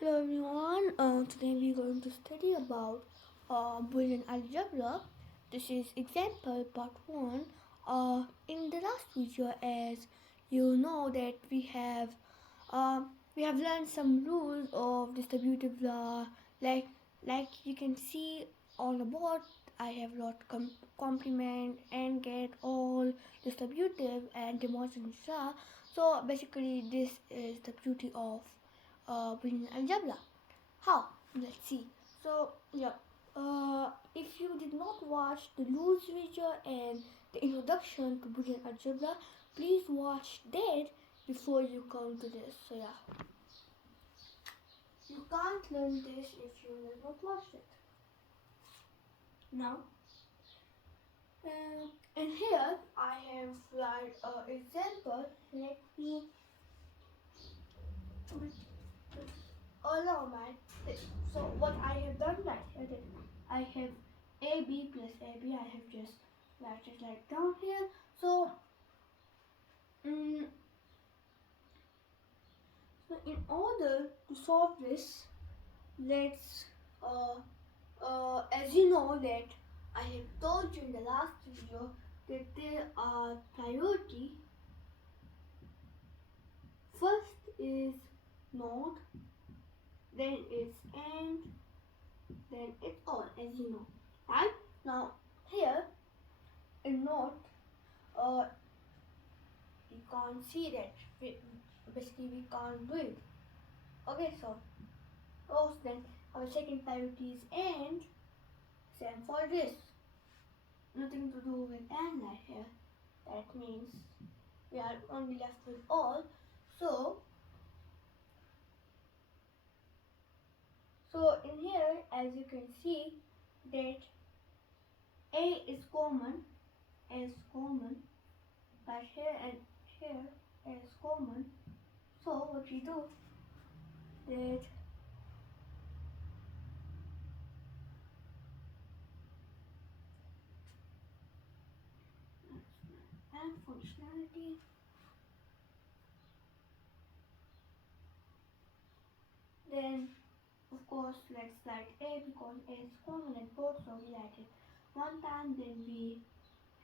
Hello everyone, today we are going to study about Boolean Algebra. This is example part 1. In the last video, as you know that we have learned some rules of distributive law, like you can see on the board. I have wrote complement and get all distributive and demonstration. So basically this is the beauty of Boolean Algebra. How? Let's see. So yeah, if you did not watch the loose video and the introduction to Boolean Algebra, please watch that before you come to this. So yeah, you can't learn this if you have not watched it. Now, and here I have like an example. Let me allow my. So what I have done right here, that I have AB plus AB. I have just write it like down here. So, so in order to solve this, let's as you know that I have told you in the last video that there are priority. First is not, then it's and, then it's all, as you know. Right? Now here in not, we can't see that. Basically we can't do it. Okay, so then our second priority is and. Same for this. Nothing to do with and right here. That means we are only left with all. So in here, as you can see, that A is common, but here and here is common. So what we do that and functionality. Then of course let's write A because A is common and both, so we write it one time, then we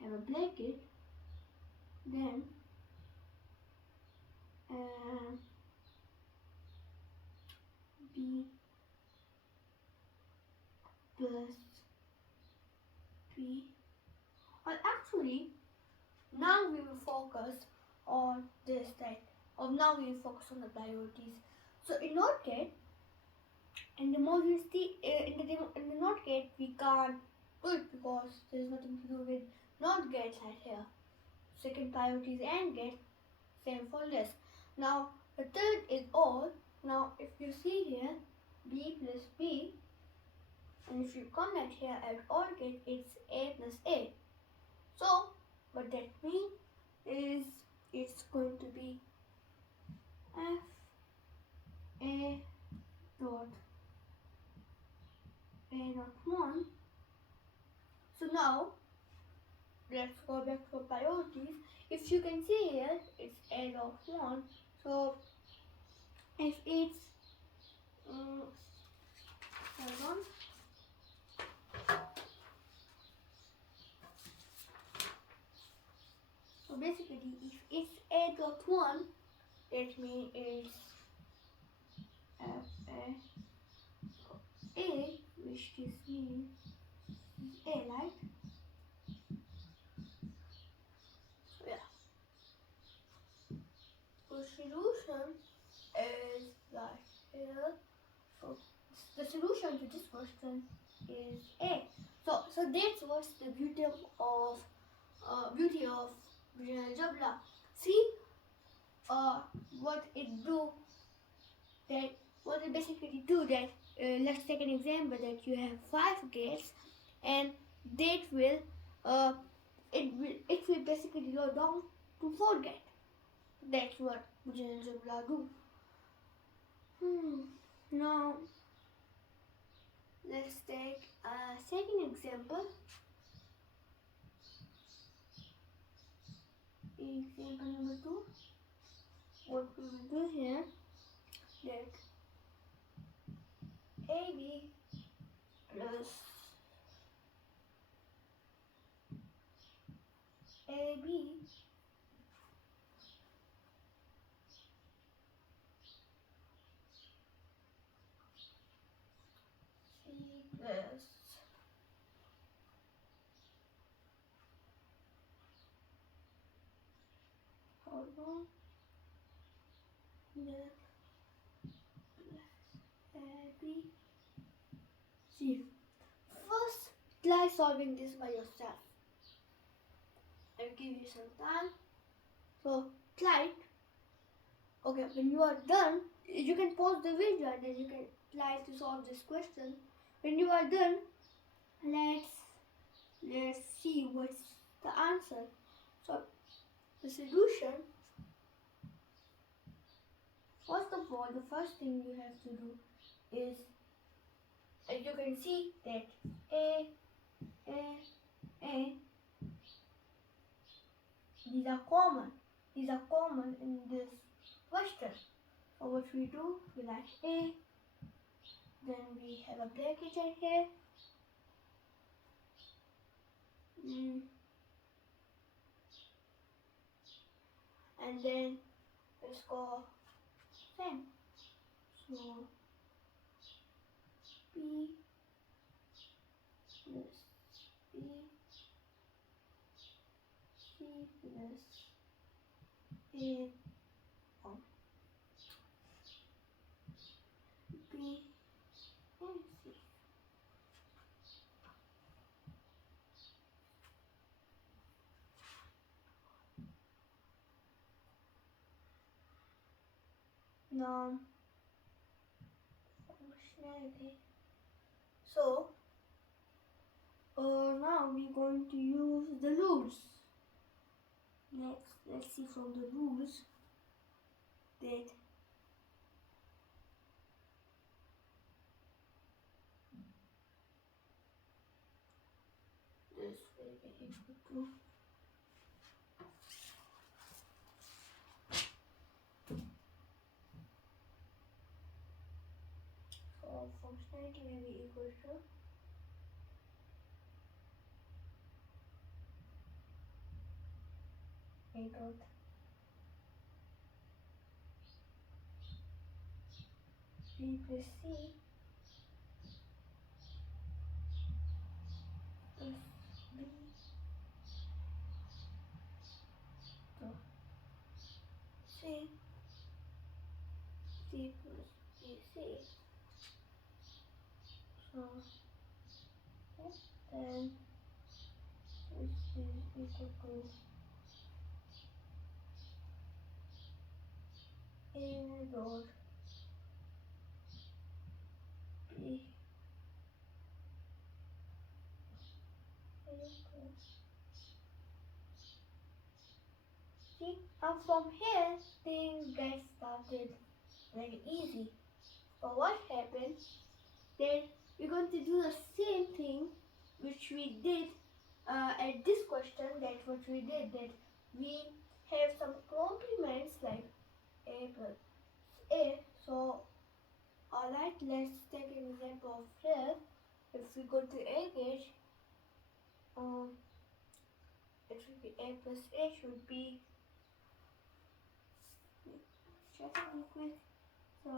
have a bracket, then B plus P. Well, actually, now we will focus on this type. Or now we will focus on the priorities. So in not get, in the modulus in the not get, we can't do it because there is nothing to do with not get right here. Second priority is and get, same for this. Now the third is all. Now if you see here, B plus B, and if you comment here at OR get, it's A plus A. So what that means is it's going to be F A dot 1. So now let's go back to priorities. If you can see here, it's A dot 1. So if it's hold on. So basically, if it's A dot 1, that means it's A, which this means A, right? So yeah. The solution is right here. So the solution to this question is A. So that's what's the beauty of Boolean algebra. See what it basically do that. Let's take an example that you have 5 gates, and that will it will basically go down to 4 gates. That's what Boolean algebra do. Now let's take a second example. Example number 2. What we will do here, that plus AB C plus hold on then plus AB C. First, try solving this by yourself. I'll give you some time. So try it. Okay, when you are done, you can pause the video and then you can try to solve this question. When you are done, let's see what's the answer. So the solution, first of all, the first thing you have to do is, as you can see that A, these are common. These are common in this question. So what we do, we write A, then we have a bracket here. And then let's go same. So B plus B C plus A on B and C. Now functionality. So now we're going to use the rules. Let's see from the rules that this will be equal to functionality will be equal to A dot B plus C plus B dot C C plus BC. So then this is equal to A dot B A plus C. And from here things get started very easy. So what happens, then we're going to do the same thing which we did at this question. That what we did, that we have some complements like A plus A. So alright, let's take an example of here. If we go to A gauge, it should be A plus A should be, check it real quick. So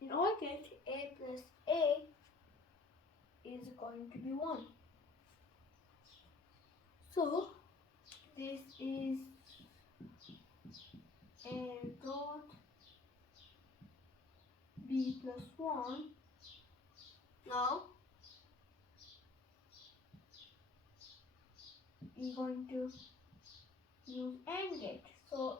in our case, A plus A is going to be 1. So this is A dot B plus 1. Now we're going to use AND gate. So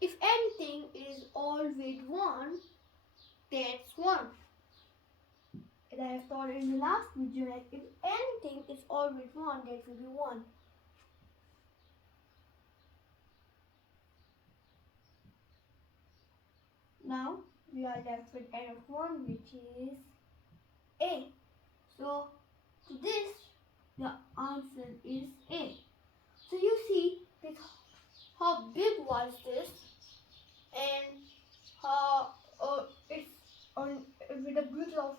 if anything is all with 1, that's 1. And I have taught in the last video that if anything is all with 1, that will be 1. Now we are left with n of 1, which is A. So to this, the answer is A. So you see that how big was this, and how it's on with the brutal of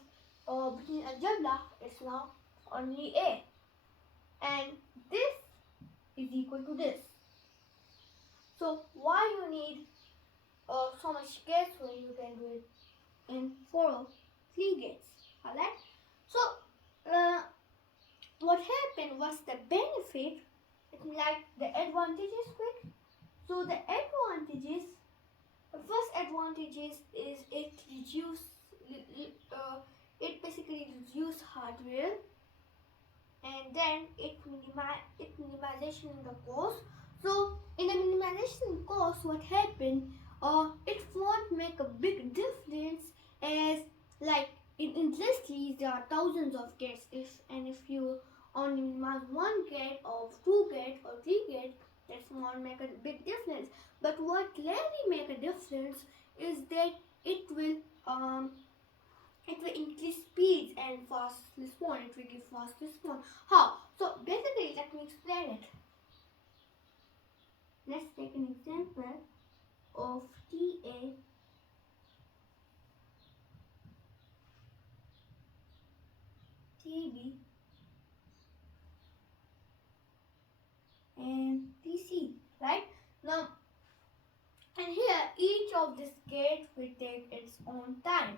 algebra is now only A, and this is equal to this. So why you need so much gates when you can do it in 4 or 3 gates? Alright. So what happened was the benefit, like the advantages quick. So the advantages, the first advantages is it basically reduce hardware, and then it minimization in the cost. So in the minimization cost, what happened? It won't make a big difference, as like in this list there are thousands of gates. If you only minimize 1 gate or 2 gates or 3 gates, that won't make a big difference. But what really make a difference is that it will increase speeds and fast response. It will give fast response. How? So basically, let me explain it. Let's take an example of TA TB and TC, right? Now, and here each of these gates will take its own time.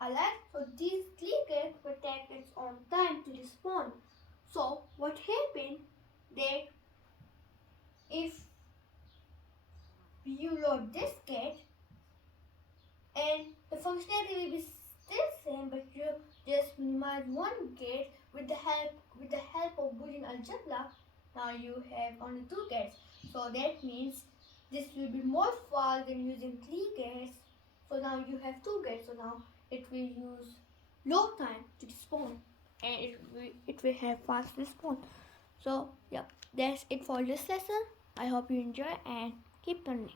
Alright, so these 3 gates will take its own time to respond. So what happened that if you load this gate and the functionality will be still same, but you just minimize 1 gate with the help of Boolean Algebra, now you have only 2 gates. So that means this will be more fast than using 3 gates. So now you have 2 gates. So now it will use low time to respond, and it will have fast response. So yeah, that's it for this lesson. I hope you enjoy and keep learning.